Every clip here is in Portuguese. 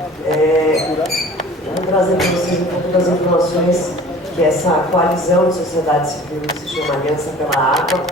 Vou trazer para vocês um pouco das informações que essa coalizão de sociedade civil se chama Aliança pela Água,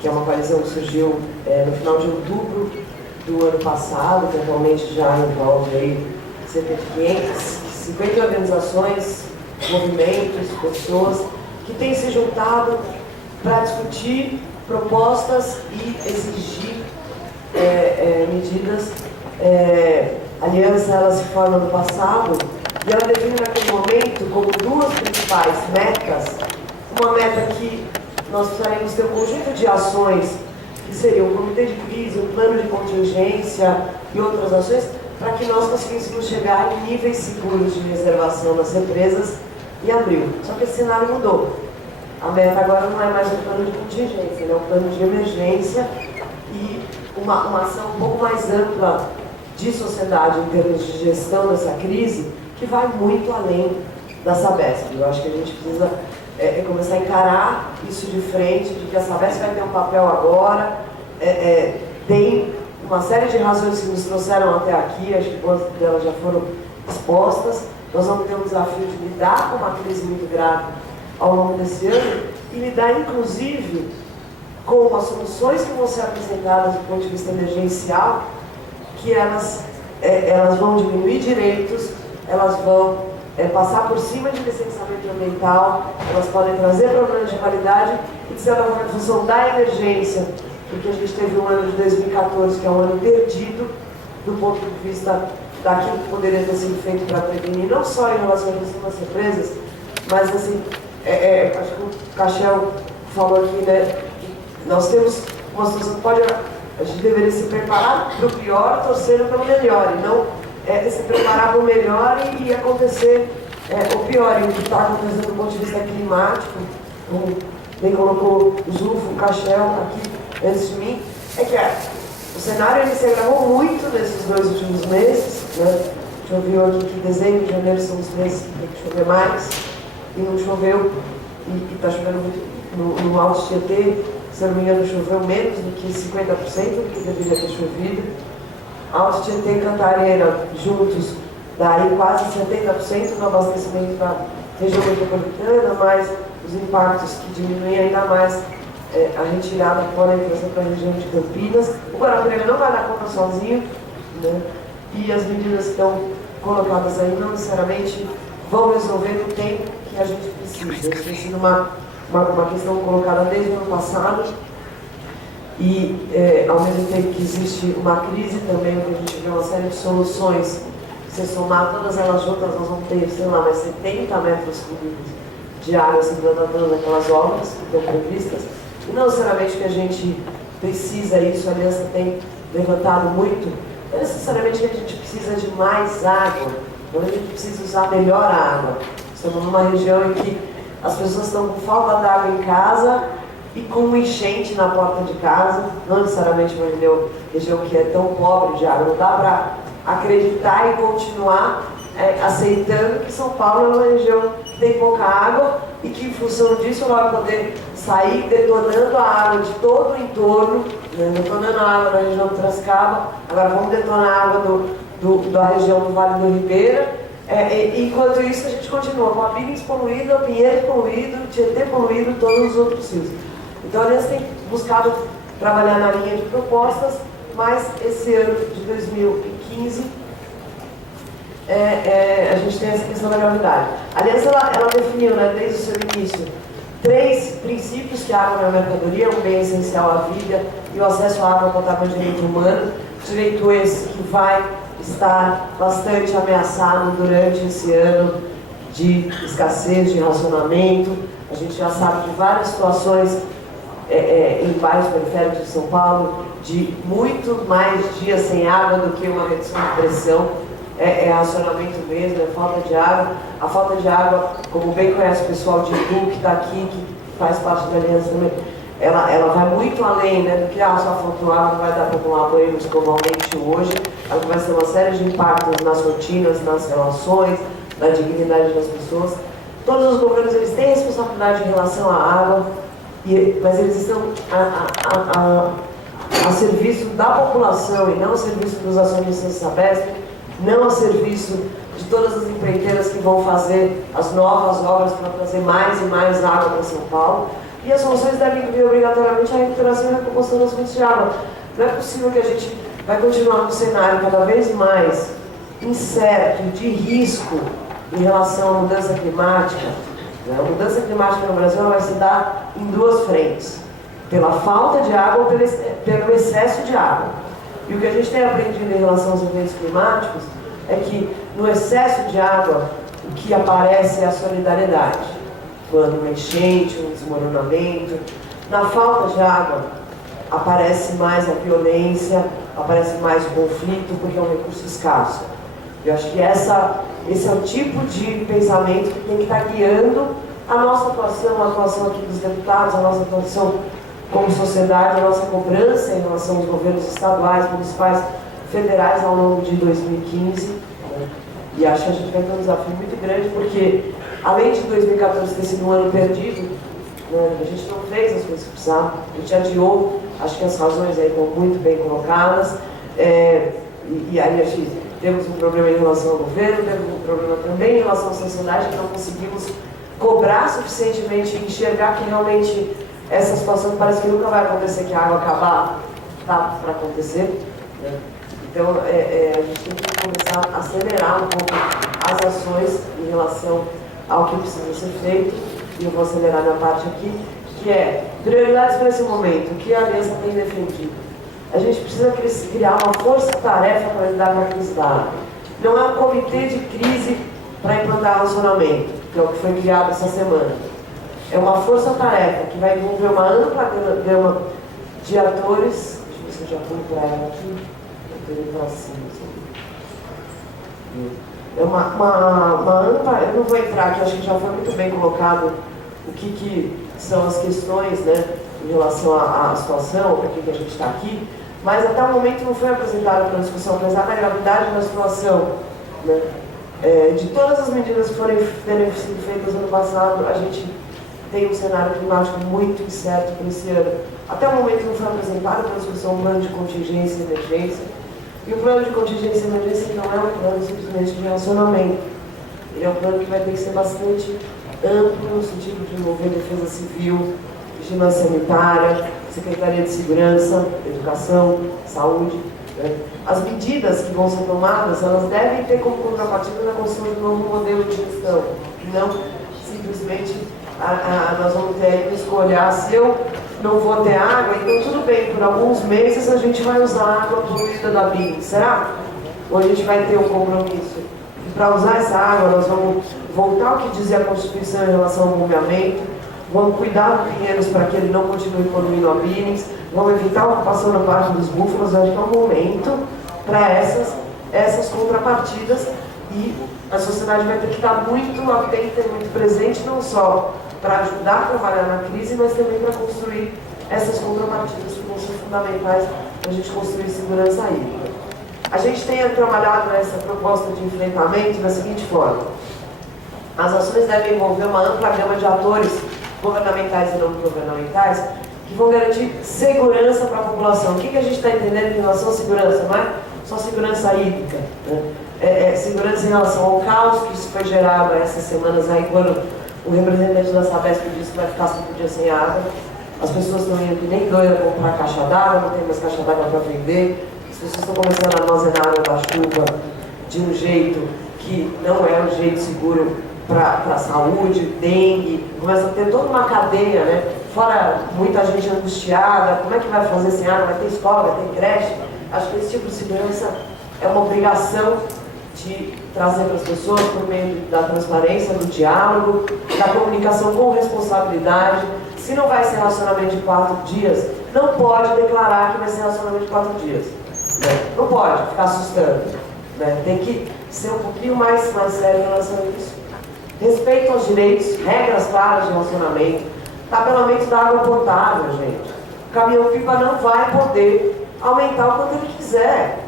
que é uma coalizão que surgiu no final de outubro do ano passado, que atualmente já envolve aí cerca de 50 organizações, movimentos, pessoas que têm se juntado para discutir propostas e exigir medidas. A aliança ela se forma no passado e ela define naquele momento como duas principais metas. Uma meta que nós precisaremos ter um conjunto de ações, que seria o comitê de crise, o plano de contingência e outras ações, para que nós conseguíssemos chegar em níveis seguros de reservação das represas em abril. Só que esse cenário mudou. A meta agora não é mais um plano de contingência, é um plano de emergência e uma ação um pouco mais ampla de sociedade em termos de gestão dessa crise, que vai muito além da Sabesp. Eu acho que a gente precisa começar a encarar isso de frente, de que a Sabesp vai ter um papel agora, tem uma série de razões que nos trouxeram até aqui, acho que boas delas já foram expostas. Nós vamos ter um desafio de lidar com uma crise muito grave ao longo desse ano e lidar, inclusive, com as soluções que vão ser apresentadas do ponto de vista emergencial, que elas vão diminuir direitos, elas vão passar por cima de licenciamento ambiental, elas podem trazer problemas de qualidade e, de certa forma, em função da emergência, porque a gente teve um ano de 2014, que é um ano perdido, do ponto de vista daquilo que poderia ter sido feito para prevenir, não só em relação à gestão das represas, mas, assim, acho que o Cachel falou aqui, né, que nós temos uma situação que pode... A gente deveria se preparar para o pior, torcendo pelo melhor, e não se preparar para o melhor e acontecer o pior. E o que está acontecendo do ponto de vista climático, como bem colocou o Zufo, o Cachel aqui antes de mim, é que o cenário ele se agravou muito nesses 2 últimos meses, né? Choveu aqui que dezembro e janeiro são os meses que tem que chover mais, e não choveu, e está chovendo muito no Alto Tietê. Se eu não me engano, choveu menos do que 50% do que deveria ter chovido. Alto Tietê e Cantareira, juntos, daí quase 70% do abastecimento da região metropolitana, mas os impactos que diminuem ainda mais a retirada que podem trazer para a região de Campinas. O Guarapiranga não vai dar conta sozinho, né? E as medidas que estão colocadas aí não necessariamente vão resolver no tempo que a gente precisa. Isso tem sido uma questão colocada desde o ano passado e, ao mesmo tempo que existe uma crise também, onde a gente vê uma série de soluções, se somar todas elas juntas, nós vamos ter, sei lá, mais 70 metros cúbicos de água se implantando naquelas obras que estão previstas, e não necessariamente que a gente precisa isso, a Aliança tem levantado muito, não necessariamente que a gente precisa de mais água, não a gente precisa usar melhor a água. Estamos numa região em que as pessoas estão com falta d'água em casa e com um enchente na porta de casa, não necessariamente uma região que é tão pobre de água. Não dá para acreditar e continuar aceitando que São Paulo é uma região que tem pouca água e que, em função disso, ela vai poder sair detonando a água de todo o entorno, né? Detonando a água da região do Piracicaba. Agora vamos detonar a água da região do Vale do Ribeira. Enquanto isso, a gente continua com a Billings poluída, o Pinheiros poluído, o Tietê poluído e todos os outros rios. Então, a Aliança tem buscado trabalhar na linha de propostas, mas esse ano de 2015, a gente tem essa questão da gravidade. A Aliança ela definiu, né, desde o seu início, 3 princípios: que a água não é mercadoria, é um bem essencial à vida, e o acesso à água potável é um direito humano, direito esse que vai estar bastante ameaçado durante esse ano de escassez, de racionamento. A gente já sabe de várias situações em bairros periféricos de São Paulo, de muito mais dias sem água do que uma redução de pressão. É racionamento mesmo, é falta de água. A falta de água, como bem conhece o pessoal de Itu, que está aqui, que faz parte da Aliança também, ela vai muito além, né, do que só faltou água, não vai dar para tomar banho globalmente hoje. Ela vai ter uma série de impactos nas rotinas, nas relações, na dignidade das pessoas. Todos os governos eles têm responsabilidade em relação à água, mas eles estão a serviço da população e não a serviço dos acionistas da Sabesp, não a serviço de todas as empreiteiras que vão fazer as novas obras para trazer mais e mais água para São Paulo. E as soluções devem vir obrigatoriamente a recuperação e recomposição das fontes de água. Não é possível que a gente vai continuar num cenário cada vez mais incerto, de risco em relação à mudança climática. A mudança climática no Brasil vai se dar em duas frentes: pela falta de água ou pelo excesso de água. E o que a gente tem aprendido em relação aos eventos climáticos é que no excesso de água o que aparece é a solidariedade. Quando uma enchente, um desmoronamento, na falta de água aparece mais a violência, aparece mais o conflito, porque é um recurso escasso. Eu acho que esse é o tipo de pensamento que tem que estar guiando a nossa atuação, a atuação aqui dos deputados, a nossa atuação como sociedade, a nossa cobrança em relação aos governos estaduais, municipais, federais ao longo de 2015. E acho que a gente vai ter um desafio muito grande, porque além de 2014 ter sido um ano perdido, né, a gente não fez as coisas que precisava, a gente adiou, acho que as razões aí estão muito bem colocadas, e aí a gente temos um problema em relação ao governo, temos um problema também em relação à sociedade, que não conseguimos cobrar suficientemente e enxergar que realmente essa situação parece que nunca vai acontecer, que a água acabar, tá para acontecer, né? Então, a gente tem que começar a acelerar um pouco as ações em relação ao que precisa ser feito, e eu vou acelerar minha parte aqui, que é prioridades para esse momento, o que a Aliança tem defendido. A gente precisa criar uma força-tarefa para lidar com a crise da água. Não é um comitê de crise para implantar racionamento, que é o que foi criado essa semana. É uma força-tarefa que vai envolver uma ampla gama de atores. Deixa eu ver se eu já fui para ela aqui. Para cima, é uma ampla, eu não vou entrar aqui, acho que já foi muito bem colocado o que são as questões, né, em relação à situação, para que a gente está aqui, mas até o momento não foi apresentada para discussão, apesar da gravidade da situação, né, de todas as medidas que terem sido feitas no ano passado, a gente tem um cenário climático muito incerto para esse ano. Até o momento não foi apresentado para discussão um plano de contingência e emergência. E o plano de contingência e emergência não é um plano simplesmente de relacionamento. Ele é um plano que vai ter que ser bastante amplo, no sentido de envolver defesa civil, vigilância sanitária, Secretaria de Segurança, Educação, Saúde. Né? As medidas que vão ser tomadas, elas devem ter como contrapartida na construção de um novo modelo de gestão. Não simplesmente nós vamos ter que escolher se eu não vou ter água, então tudo bem, por alguns meses a gente vai usar água poluída da BIM, será? Ou a gente vai ter um compromisso? E para usar essa água, nós vamos voltar ao que dizia a Constituição em relação ao bombeamento, vamos cuidar do Pinheiros para que ele não continue poluindo a BIM, vamos evitar a ocupação na parte dos búfalos. Acho que é um momento para essas contrapartidas, e a sociedade vai ter que estar muito atenta e muito presente, não só para ajudar a trabalhar na crise, mas também para construir essas contrapartidas que vão ser fundamentais para a gente construir segurança hídrica. A gente tem trabalhado nessa proposta de enfrentamento da seguinte forma: as ações devem envolver uma ampla gama de atores governamentais e não governamentais que vão garantir segurança para a população. O que a gente está entendendo em relação à segurança? Não é só segurança hídrica, né? Segurança em relação ao caos que foi gerado essas semanas aí, quando o representante da Sabesp disse que vai ficar 5 dias sem água. As pessoas estão indo que nem doida comprar caixa d'água, não tem mais caixa d'água para vender. As pessoas estão começando a armazenar água da chuva de um jeito que não é um jeito seguro para a saúde, dengue. Começa a ter toda uma cadeia, né? Fora muita gente angustiada, como é que vai fazer sem água? Vai ter escola, vai ter creche? Acho que esse tipo de segurança é uma obrigação de trazer para as pessoas por meio da transparência, do diálogo, da comunicação com responsabilidade. Se não vai ser relacionamento de 4 dias, não pode declarar que vai ser relacionamento de 4 dias. Né? Não pode ficar assustando. Né? Tem que ser um pouquinho mais sério em relação a isso. Respeito aos direitos, regras claras de relacionamento, tabelamento da água potável, gente. O caminhão-pipa não vai poder aumentar o quanto ele quiser.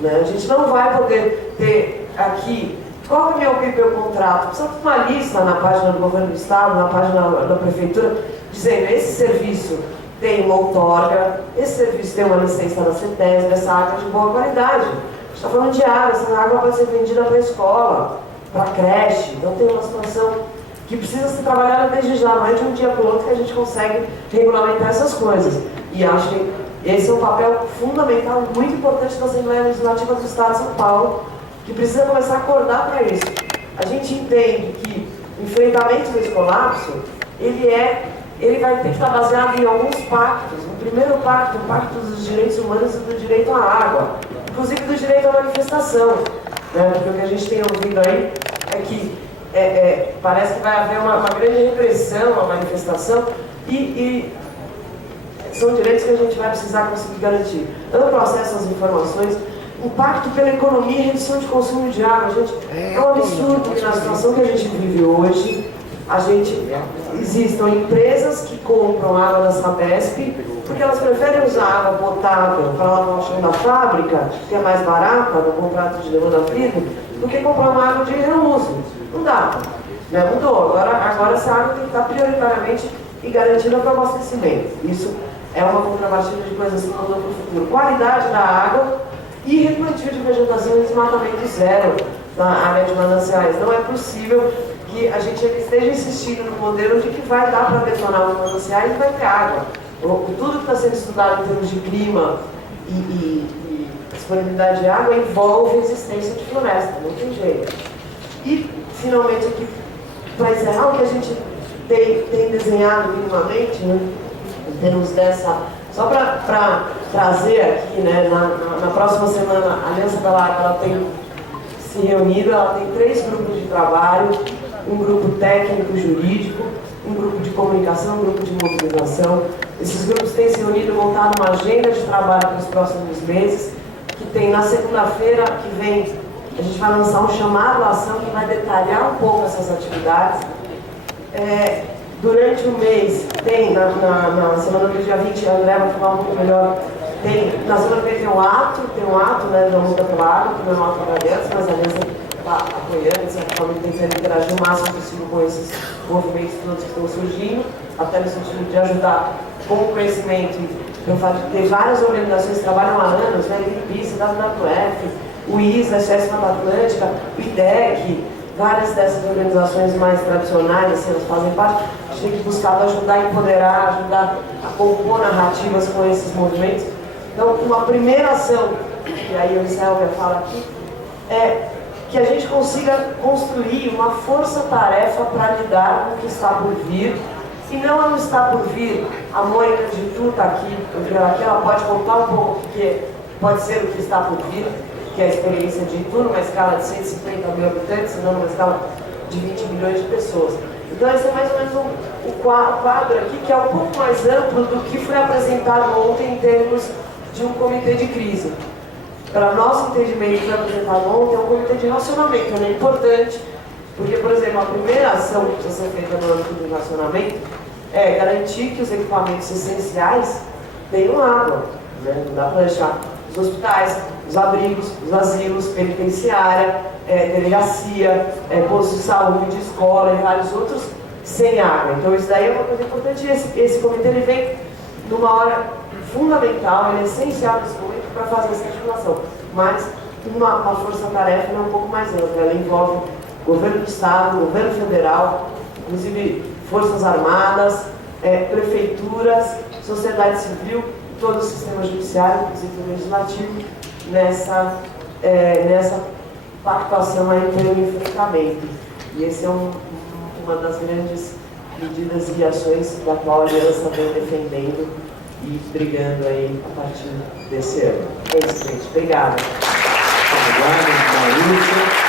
Né? A gente não vai poder ter aqui, qual caminhão-pipa eu contrato? Precisa ter uma lista na página do governo do estado, na página da prefeitura, dizendo: esse serviço tem uma outorga, esse serviço tem uma licença da CETESB, essa água é de boa qualidade. está falando de água, essa água pode ser vendida para a escola, para a creche, então tem uma situação que precisa ser trabalhada desde já, não é de um dia para o outro que a gente consegue regulamentar essas coisas. E acho que esse é um papel fundamental, muito importante da Assembleia Legislativa do Estado de São Paulo, que precisa começar a acordar para isso. A gente entende que o enfrentamento desse colapso, ele vai ter que estar baseado em alguns pactos. O primeiro pacto, o pacto dos direitos humanos e do direito à água, inclusive do direito à manifestação, né? Porque o que a gente tem ouvido aí é que parece que vai haver uma grande repressão à manifestação e são direitos que a gente vai precisar conseguir garantir. Dando processo às informações, impacto pela economia e redução de consumo de água. Gente, é um absurdo que na situação que a gente vive hoje, existam empresas que compram água da Sabesp porque elas preferem usar água potável para lavar o chão da fábrica, que é mais barata no contrato de demanda frio, do que comprar uma água de reuso. Não dá, né? Mudou. Agora essa água tem que estar prioritariamente e garantida para o abastecimento. Isso é uma contrapartida de coisas que mudam para o futuro. Qualidade da água e replantio de vegetação e desmatamento zero na área de mananciais. Não é possível que a gente esteja insistindo no modelo de que vai dar para detonar os mananciais e vai ter água. Tudo que está sendo estudado em termos de clima e disponibilidade de água envolve a existência de floresta, não tem jeito. E, finalmente, aqui, para encerrar, o que a gente tem desenhado minimamente, né, em termos dessa... Só para trazer aqui, né, na próxima semana, a Aliança pela Água ela tem se reunido, ela tem 3 grupos de trabalho, um grupo técnico-jurídico, um grupo de comunicação, um grupo de mobilização. Esses grupos têm se reunido e montado uma agenda de trabalho para os próximos meses, que tem na segunda-feira que vem, a gente vai lançar um chamado à ação que vai detalhar um pouco essas atividades. Durante o mês, tem, na semana do dia 20, a André vai falar um pouco melhor, na semana que vem tem um ato, né, da luta pela água, que não é um ato para aliança, mas a aliança está apoiando, de certa forma, tentando interagir o máximo possível com esses movimentos todos que estão surgindo, até no sentido de ajudar com o conhecimento, pelo fato de ter várias organizações que trabalham há anos, né, Greenpeace, WWF, o ISA, a SESC Mata Atlântica, o IDEC, várias dessas organizações mais tradicionais, assim, elas fazem parte. A gente tem que buscar ajudar a empoderar, ajudar a compor narrativas com esses movimentos. Então, uma primeira ação, e aí eu encerro minha fala aqui, é que a gente consiga construir uma força-tarefa para lidar com o que está por vir. E não está por vir, a Mônica de Itu está aqui, ela pode contar um pouco o que pode ser o que está por vir, que é a experiência de Itu, numa escala de 150 mil habitantes, não numa escala de 20 milhões de pessoas. Então esse é mais ou menos o quadro aqui, que é um pouco mais amplo do que foi apresentado ontem em termos de um comitê de crise. Para nosso entendimento, que foi apresentado ontem, é um comitê de racionamento, ele é importante, porque, por exemplo, a primeira ação que precisa ser feita no âmbito do racionamento é garantir que os equipamentos essenciais tenham água, né? Não dá para deixar os hospitais, os abrigos, os asilos, penitenciária, delegacia, posto de saúde, escola e vários outros sem água. Então isso daí é uma coisa importante e esse comitê ele vem numa hora fundamental, ele é essencial nesse momento para fazer essa articulação. Mas uma força-tarefa é um pouco mais ampla, ela envolve governo do Estado, governo federal, inclusive forças armadas, prefeituras, sociedade civil, todo o sistema judiciário, inclusive o legislativo, nessa pactuação aí pelo enfrentamento. E essa é uma das grandes medidas e ações da qual a Aliança vem defendendo e brigando aí a partir desse ano. É isso, gente. Obrigada. Obrigado, Maurício.